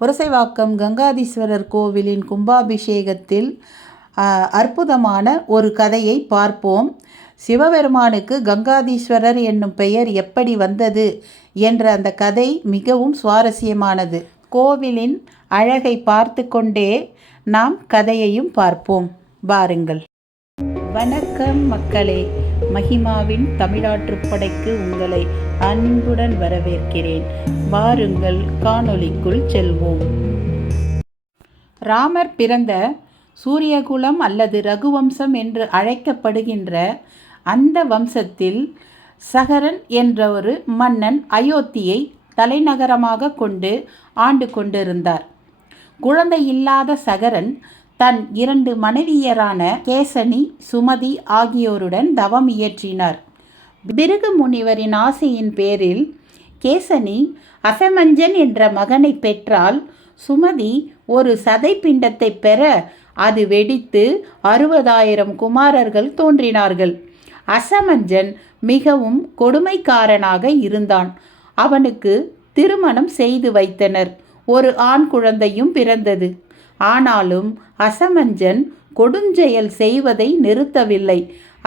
புரசைவாக்கம் கங்காதீஸ்வரர் கோவிலின் கும்பாபிஷேகத்தில் அற்புதமான ஒரு கதையை பார்ப்போம். சிவபெருமானுக்கு கங்காதீஸ்வரர் என்னும் பெயர் எப்படி வந்தது என்ற அந்த கதை மிகவும் சுவாரஸ்யமானது. கோவிலின் அழகை பார்த்து கொண்டே நாம் கதையையும் பார்ப்போம். பாருங்கள் வணக்கம் மக்களே. மகிமாவின் தமிழாற்றுப்படைக்கு உங்களை அன்புடன் வரவேற்கிறேன். வாருங்கள் காணொளிக்குள் செல்வோம். ராமர் பிறந்த சூரியகுலம் அல்லது ரகுவம்சம் என்று அழைக்கப்படுகின்ற அந்த வம்சத்தில் சகரன் என்ற ஒரு மன்னன் அயோத்தியை தலைநகரமாக கொண்டு ஆண்டு கொண்டிருந்தார். குழந்தை இல்லாத சகரன் தன் இரண்டு மனைவியரான கேசனி சுமதி ஆகியோருடன் தவம் இயற்றினார். பிருகு முனிவரின் ஆசையின் பேரில் கேசனி அசமஞ்சன் என்ற மகனை பெற்றால் சுமதி ஒரு சதை பிண்டத்தை பெற அது வெடித்து அறுபதாயிரம் குமாரர்கள் தோன்றினார்கள். அசமஞ்சன் மிகவும் கொடுமைக்காரனாக இருந்தான். அவனுக்கு திருமணம் செய்து வைத்தனர். ஒரு ஆண் குழந்தையும் பிறந்தது. ஆனாலும் அசமஞ்சன் கொடுஞ்செயல் செய்வதை நிறுத்தவில்லை.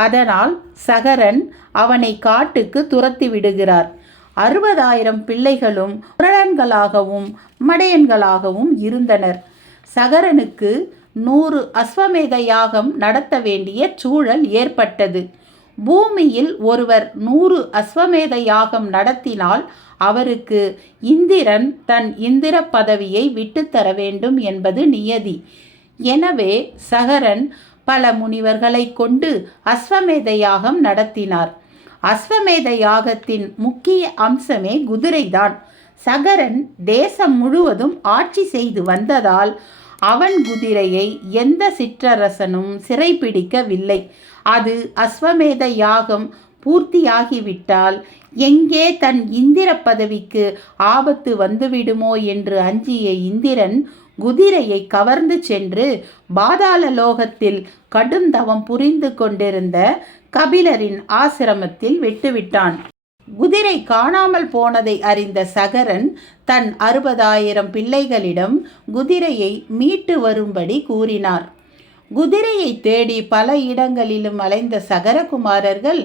அதனால் சகரன் அவனை காட்டுக்கு துரத்தி விடுகிறார் அறுபதாயிரம் பிள்ளைகளும் முரடன்களாகவும் மடையன்களாகவும் இருந்தனர். சகரனுக்கு நூறு அஸ்வமேத யாகம் நடத்த வேண்டிய சூழல் ஏற்பட்டது. பூமியில் ஒருவர் நூறு அஸ்வமேத யாகம் நடத்தினால் அவருக்கு இந்திரன் தன் இந்திர பதவியை விட்டுத்தர வேண்டும் என்பது நியதி. எனவே சகரன் பல முனிவர்களை கொண்டு அஸ்வமேத யாகம் நடத்தினார். அஸ்வமேத யாகத்தின் முக்கிய அம்சமே குதிரைதான். சகரன் தேசம் முழுவதும் ஆட்சி செய்து வந்ததால் அவன் குதிரையை எந்த சிற்றரசனும் சிறைப்பிடிக்கவில்லை அது அஸ்வமேத யாகம் பூர்த்தியாகிவிட்டால் எங்கே தன் இந்திர பதவிக்கு ஆபத்து வந்துவிடுமோ என்று அஞ்சிய இந்திரன் குதிரையை கவர்ந்து சென்று பாதாள லோகத்தில் கடும் தவம் புரிந்து கொண்டிருந்த கபிலரின் ஆசிரமத்தில் விட்டுவிட்டான். குதிரை காணாமல் போனதை அறிந்த சகரன் தன் அறுபதாயிரம் பிள்ளைகளிடம் குதிரையை மீட்டு வரும்படி கூறினார். குதிரையை தேடி பல இடங்களிலும் அலைந்த சகரகுமாரர்கள்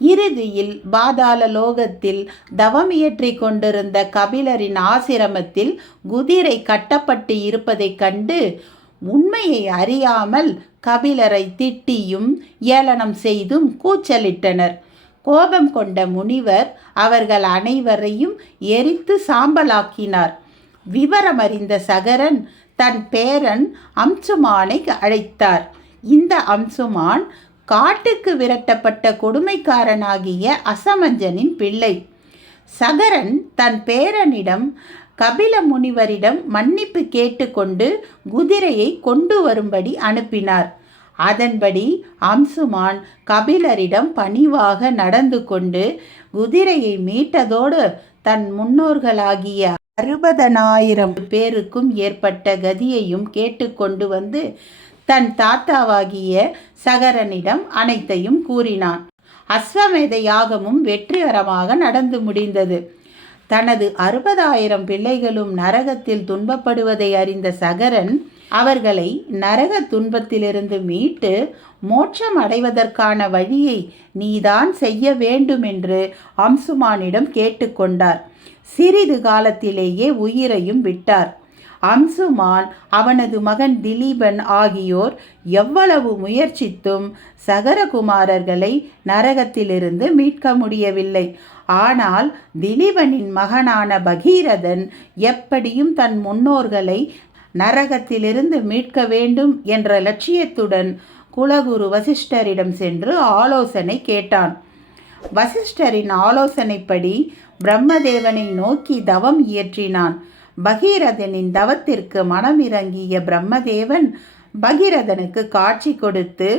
இறுதியில் பாதாள லோகத்தில் தவம் இயற்றிக் கொண்டிருந்த கபிலரின் ஆசிரமத்தில் குதிரை கட்டப்பட்டு இருப்பதைக் கண்டு உண்மையை அறியாமல் கபிலரை திட்டியும் ஏளனம் செய்தும் கூச்சலிட்டனர். கோபம் கொண்ட முனிவர் அவர்கள் அனைவரையும் எரித்து சாம்பலாக்கினார். விவரமறிந்த சகரன் தன் பேரன் அம்சுமானை அழைத்தார். இந்த அம்சுமான் காட்டுக்கு விரட்டப்பட்ட கொடுமைக்காரனாகிய அசமஞ்சனின் பிள்ளை. சகரன் தன் பேரனிடம் கபில முனிவரிடம் மன்னிப்பு கேட்டுக்கொண்டு குதிரையை கொண்டு வரும்படி அனுப்பினார். அதன்படி அம்சுமான் கபிலரிடம் பணிவாக நடந்து கொண்டு குதிரையை மீட்டதோடு தன் முன்னோர்களாகிய அறுபதனாயிரம் பேருக்கும் ஏற்பட்ட கதியையும் கேட்டுக்கொண்டு வந்து தன் தாத்தாவாகிய சகரனிடம் அனைத்தையும் கூறினான். அஸ்வமேத யாகமும் வெற்றிகரமாக நடந்து முடிந்தது. தனது அறுபதாயிரம் பிள்ளைகளும் நரகத்தில் துன்பப்படுவதை அறிந்த சகரன் அவர்களை நரக துன்பத்திலிருந்து மீட்டு மோட்சம் அடைவதற்கான வழியை நீதான் செய்ய வேண்டுமென்று அம்சுமானிடம் கேட்டுக்கொண்டார். சிறிது காலத்திலேயே உயிரையும் விட்டார். அம்சுமான் அவனது மகன் திலீபன் ஆகியோர் எவ்வளவு முயற்சித்தும் சகரகுமாரர்களை நரகத்திலிருந்து மீட்க முடியவில்லை. ஆனால் திலீபனின் மகனான பகீரதன் எப்படியும் தன் முன்னோர்களை நரகத்திலிருந்து மீட்க வேண்டும் என்ற லட்சியத்துடன் குலகுரு வசிஷ்டரிடம் சென்று ஆலோசனை கேட்டான். வசிஷ்டரின் ஆலோசனைப்படி பிரம்மதேவனை நோக்கி தவம் இயற்றினான். பகீரதனின் தவத்திற்கு மனமிறங்கிய பிரம்மதேவன் பகீரதனுக்கு காட்சி கொடுத்து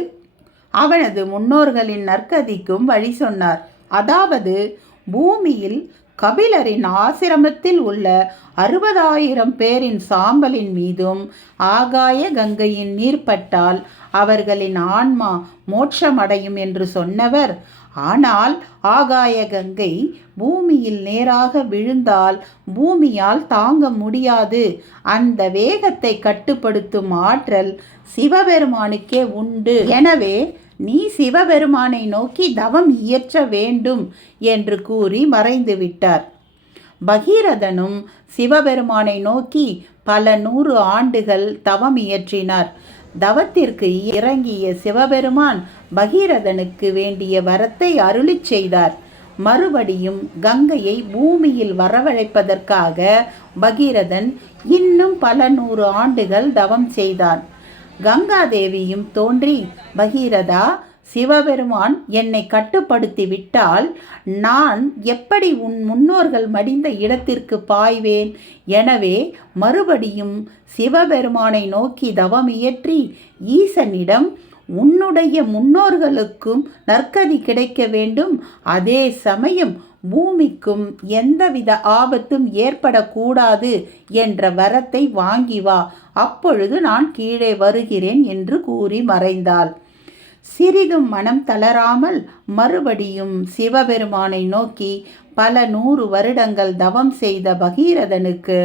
அவனது முன்னோர்களின் நற்கதிக்கும் வழி சொன்னார். அதாவது பூமியில் கபிலரின் ஆசிரமத்தில் உள்ள அறுபதாயிரம் பேரின் சாம்பலின் மீதும் ஆகாய கங்கையின் நீர் பட்டால் அவர்களின் ஆன்மா மோட்சமடையும் என்று சொன்னவர். ஆனால் ஆகாய கங்கை பூமியில் நேராக விழுந்தால் பூமியால் தாங்க முடியாது. அந்த வேகத்தை கட்டுப்படுத்தும் ஆற்றல் சிவபெருமானுக்கே உண்டு. எனவே நீ சிவபெருமானை நோக்கி தவம் இயற்ற வேண்டும் என்று கூறி மறைந்து விட்டார். பகீரதனும் சிவபெருமானை நோக்கி பல நூறு ஆண்டுகள் தவம் இயற்றினார். தவத்திற்கு இறங்கிய சிவபெருமான் பகீரதனுக்கு வேண்டிய வரத்தை அருளிச் செய்தார். மறுபடியும் கங்கையை பூமியில் வரவழைப்பதற்காக பகீரதன் இன்னும் பல நூறு ஆண்டுகள் தவம் செய்தான். கங்காதேவியும் தோன்றி பகீரதா சிவபெருமான் என்னை கட்டுப்படுத்தி விட்டால் நான் எப்படி உன் முன்னோர்கள் மடிந்த இடத்திற்கு பாய்வேன்? எனவே மறுபடியும் சிவபெருமானை நோக்கி தவமியற்றி ஈசனிடம் உன்னுடைய முன்னோர்களுக்கும் நற்கதி கிடைக்க வேண்டும். அதே சமயம் பூமிக்கும் எந்தவித ஆபத்தும் ஏற்படக்கூடாது என்ற வரத்தை வாங்கி வா. அப்பொழுது நான் கீழே வருகிறேன் என்று கூறி மறைந்தாள். சிறிதும் மனம் தளராமல் மறுபடியும் சிவபெருமானை நோக்கி பல நூறு வருடங்கள் தவம் செய்த பகீரதனுக்கு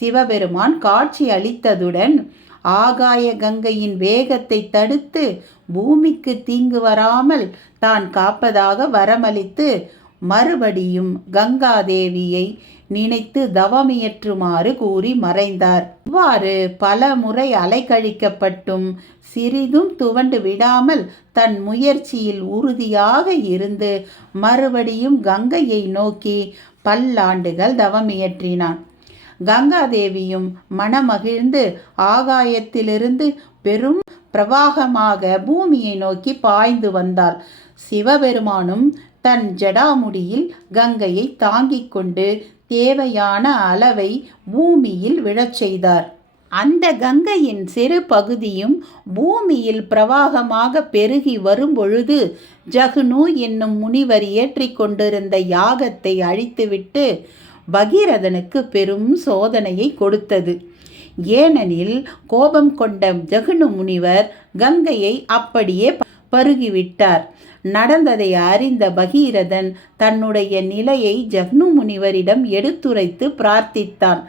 சிவபெருமான் காட்சி அளித்ததுடன் ஆகாய கங்கையின் வேகத்தை தடுத்து பூமிக்கு தீங்கு வராமல் தான் காப்பதாக வரமளித்து மறுபடியும் கங்காதேவியை நினைத்து தவமியற்றுமாறு கூறி மறைந்தார். இவ்வாறு பல முறை அலைக்கழிக்கப்பட்டும் சிறிதும் துவண்டு விடாமல் தன் முயற்சியில் உறுதியாக இருந்து மறுபடியும் கங்கையை நோக்கி பல்லாண்டுகள் தவமியற்றினான். கங்காதேவியும் மனமகிழ்ந்து ஆகாயத்திலிருந்து பெரும் பிரவாகமாக பூமியை நோக்கி பாய்ந்து வந்தாள். சிவபெருமானும் தன் ஜடாமுடியில் கங்கையை தாங்கிக் கொண்டு தேவையான அளவை பூமியில் விழச் செய்தார். அந்த கங்கையின் சிறு பகுதியும் பூமியில் பிரவாகமாக பெருகி வரும்பொழுது ஜகுனு என்னும் முனிவர் ஏற்றி கொண்டிருந்த யாகத்தை அழித்துவிட்டு பகீரதனுக்கு பெரும் சோதனையை கொடுத்தது. ஏனெனில் கோபம் கொண்ட ஜகுனு முனிவர் கங்கையை அப்படியே பருகிவிட்டார். நடந்ததை அறிந்த பகீரதன் தன்னுடைய நிலையை ஜக்னு முனிவரிடம் எடுத்துரைத்து பிரார்த்தித்தான்.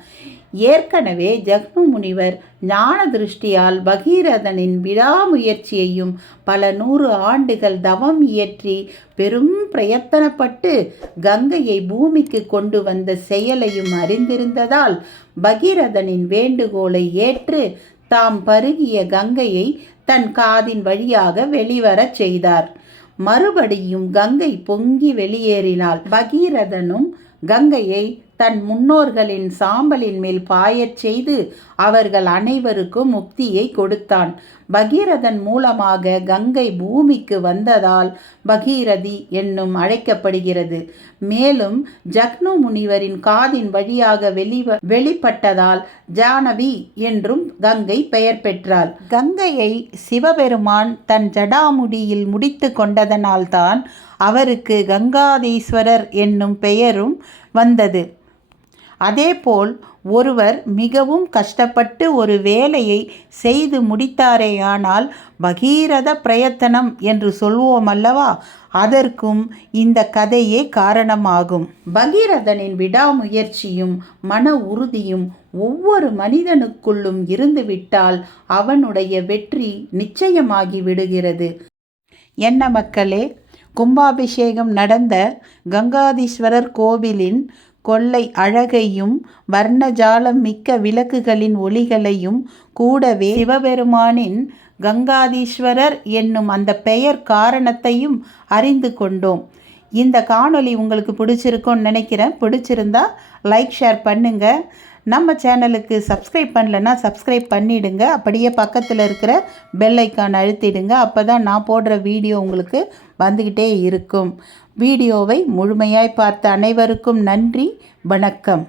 ஏற்கனவே ஜக்னு முனிவர் ஞான திருஷ்டியால் பகீரதனின் விடாமுயற்சியையும் பல நூறு ஆண்டுகள் தவம் இயற்றி பெரும் பிரயத்தனப்பட்டு கங்கையை பூமிக்கு கொண்டு வந்த செயலையும் அறிந்திருந்ததால் பகீரதனின் வேண்டுகோளை ஏற்று தாம் பருகிய கங்கையை தன் காதின் வழியாக வெளிவரச் செய்தார். மறுபடியும் கங்கை பொங்கி வெளியேறினாள். பகீரதனும் கங்கையை தன் முன்னோர்களின் சாம்பலின் மேல் பாயச் செய்து அவர்கள் அனைவருக்கும் முக்தியை கொடுத்தான். பகீரதன் மூலமாக கங்கை பூமிக்கு வந்ததால் பகீரதி என்னும் அழைக்கப்படுகிறது. மேலும் ஜக்னு முனிவரின் காதின் வழியாக வெளி வெளிப்பட்டதால் ஜானவி என்றும் கங்கை பெயர் பெற்றாள். கங்கையை சிவபெருமான் தன் ஜடாமுடியில் முடித்து கொண்டதனால்தான் அவருக்கு கங்காதீஸ்வரர் என்னும் பெயரும் வந்தது. அதேபோல் ஒருவர் மிகவும் கஷ்டப்பட்டு ஒரு வேலையை செய்து முடித்தாரேயானால் பகீரத பிரயத்தனம் என்று சொல்வோம் அல்லவா அதற்கும் இந்த கதையே காரணமாகும். பகீரதனின் விடாமுயற்சியும் மன உறுதியும் ஒவ்வொரு மனிதனுக்குள்ளும் இருந்துவிட்டால் அவனுடைய வெற்றி நிச்சயமாகி விடுகிறது. என்ன மக்களே கும்பாபிஷேகம் நடந்த கங்காதீஸ்வரர் கோவிலின் கொள்ளை அழகையும் வர்ணஜாலம் மிக்க விளக்குகளின் ஒளிகளையும் கூடவே சிவபெருமானின் கங்காதீஸ்வரர் என்னும் அந்த பெயர் காரணத்தையும் அறிந்து கொண்டோம். இந்த காணொளி உங்களுக்கு பிடிச்சிருக்கும்னு நினைக்கிறேன். பிடிச்சிருந்தா லைக் ஷேர் பண்ணுங்கள் நம்ம சேனலுக்கு சப்ஸ்கிரைப் பண்ணலன்னா சப்ஸ்கிரைப் பண்ணிவிடுங்க அப்படியே பக்கத்தில் இருக்கிற பெல் ஐக்கான் அழுத்திடுங்க. அப்போ தான் நான் போடுற வீடியோ உங்களுக்கு வந்துக்கிட்டே இருக்கும். வீடியோவை முழுமையாய் பார்த்த அனைவருக்கும் நன்றி. வணக்கம்.